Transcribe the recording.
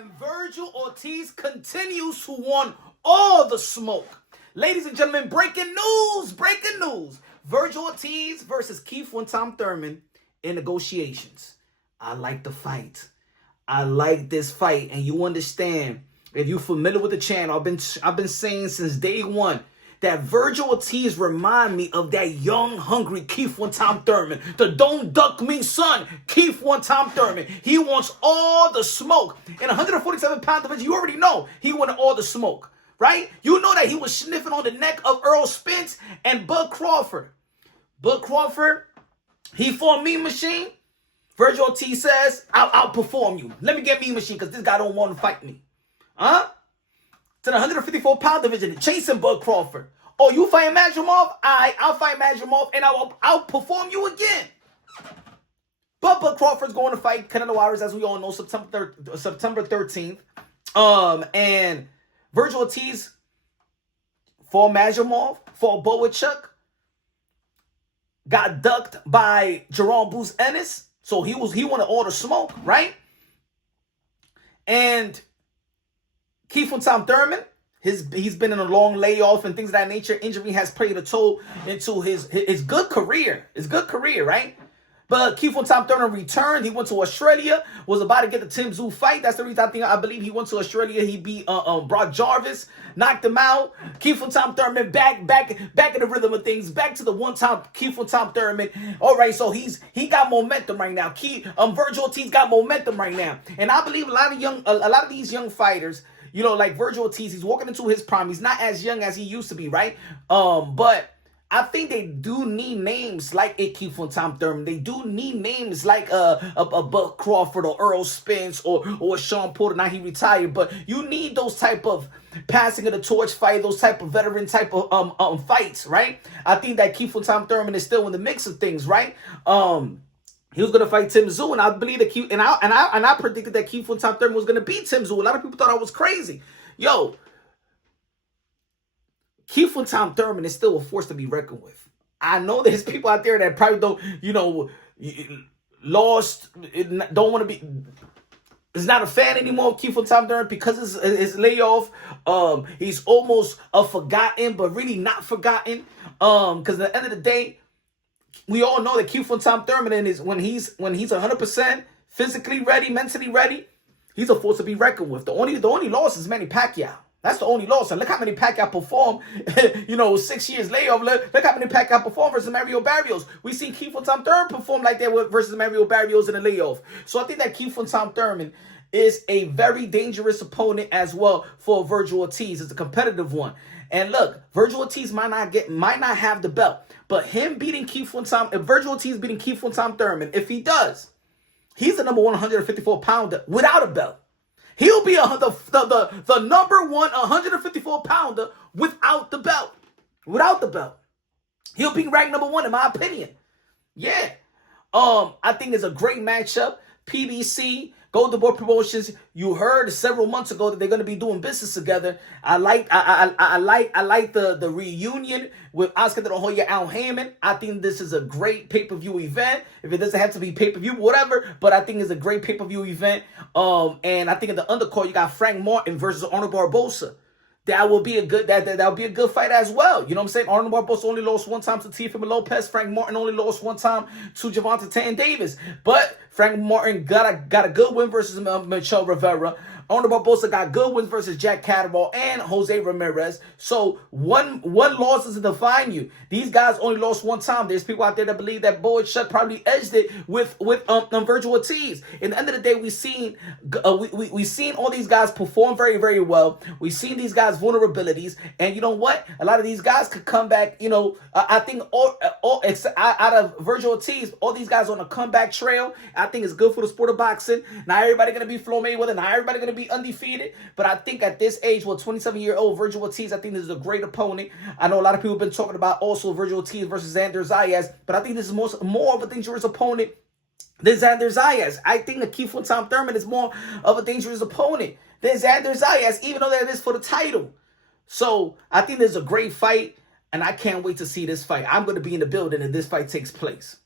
And Vergil Ortiz continues to want all the smoke. Ladies and gentlemen, breaking news, breaking news. Vergil Ortiz versus Keith Thurman in negotiations. I like the fight. I like this fight, and you understand, if you're familiar with the channel, I've been saying since day one that Vergil Ortiz remind me of that young, hungry Keith Thurman. The don't duck me son, Keith Thurman. He wants all the smoke. In 147-pound division, you already know he wanted all the smoke, right? You know that he was sniffing on the neck of Errol Spence and Bud Crawford. Bud Crawford, he fought Mean Machine. Vergil Ortiz says, I'll outperform you. Let me get Mean Machine because this guy don't want to fight me. Huh? To the 154-pound division, chasing Bud Crawford. Oh, you fighting Madrimov? I'll fight Madrimov and I'll outperform you again. But Bud Crawford's going to fight Canelo Alvarez, as we all know, September 13th. And Vergil Ortiz fought Madrimov, fought Boachuk, got ducked by Jerome Bruce Ennis. So he wanted all the smoke, right? And Keith Thurman, he's been in a long layoff and things of that nature. Injury has played a toll into his good career. His good career, right? But Keith Thurman returned. He went to Australia, was about to get the Tim Tszyu fight. That's the reason I believe he went to Australia. He beat Brock Jarvis, knocked him out. Keith Thurman back in the rhythm of things, back to the one-time Keith Thurman. All right, so he got momentum right now. Vergil Ortiz got momentum right now, and I believe a lot of these young fighters, you know, like Vergil Ortiz, he's walking into his prime. He's not as young as he used to be, right? But I think they do need names like Keith Thurman. They do need names like a Bud Crawford or Errol Spence or Sean Porter. Now he retired, but you need those type of passing of the torch fight, those type of veteran type of fights, right? I think that Keith Thurman is still in the mix of things, right? He was gonna fight Tim Tszyu, and I believe that I predicted that Keith Thurman was gonna beat Tim Tszyu. A lot of people thought I was crazy. Yo, Keith Thurman is still a force to be reckoned with. I know there's people out there that probably don't, you know, lost, don't want to be, is not a fan anymore of Keith Thurman because his layoff. He's almost a forgotten, but really not forgotten. Because at the end of the day, we all know that Keith Thurman is when he's 100% physically ready, mentally ready, he's a force to be reckoned with. The only loss is Manny Pacquiao. That's the only loss. And look how many Pacquiao performed, you know, 6 years layoff. Look how many Pacquiao performed versus Mario Barrios. We seen Keith Thurman perform like that versus Mario Barrios in the layoff. So I think that Keith Thurman is a very dangerous opponent as well for Vergil Ortiz. It's a competitive one. And look, Vergil Ortiz might not have the belt, but him beating Keith Vergil Ortiz beating Keith Thurman, if he does, he's the number 154-pounder without a belt. He'll be the number one 154-pounder without the belt. Without the belt. He'll be ranked number one in my opinion. Yeah. I think it's a great matchup. PBC, Golden Boy Promotions. You heard several months ago that they're going to be doing business together. I like the reunion with Oscar De La Hoya, Al Heyman. I think this is a great pay-per-view event. If it doesn't have to be pay-per-view, whatever, but I think it's a great pay-per-view event. And I think in the undercard you got Frank Martin versus Arnold Barboza. That will be a good that'll be a good fight as well. You know what I'm saying? Arnold Barboza only lost one time to Teofimo Lopez. Frank Martin only lost one time to Gervonta Tank Davis. But Frank Martin got a good win versus Michel Rivera. Arnold Barboza got good wins versus Jack Catterall and Jose Ramirez. So one loss doesn't define you. These guys only lost one time. There's people out there that believe that Boachuk probably edged it with Vergil Ortiz. In the end of the day, we seen all these guys perform very, very well. We've seen these guys' vulnerabilities, and you know what? A lot of these guys could come back. You know, I think all out of Vergil Ortiz, all these guys on a comeback trail. I think it's good for the sport of boxing. Not everybody gonna be Floyd Mayweather. Not everybody gonna be undefeated, but I think at this age, with 27-year-old Vergil Ortiz, I think this is a great opponent. I know a lot of people have been talking about also Vergil Ortiz versus Xander Zayas, but I think this is more of a dangerous opponent than Xander Zayas. I think that Keith Thurman is more of a dangerous opponent than Xander Zayas, even though that is for the title. So I think this is a great fight, and I can't wait to see this fight. I'm going to be in the building if this fight takes place.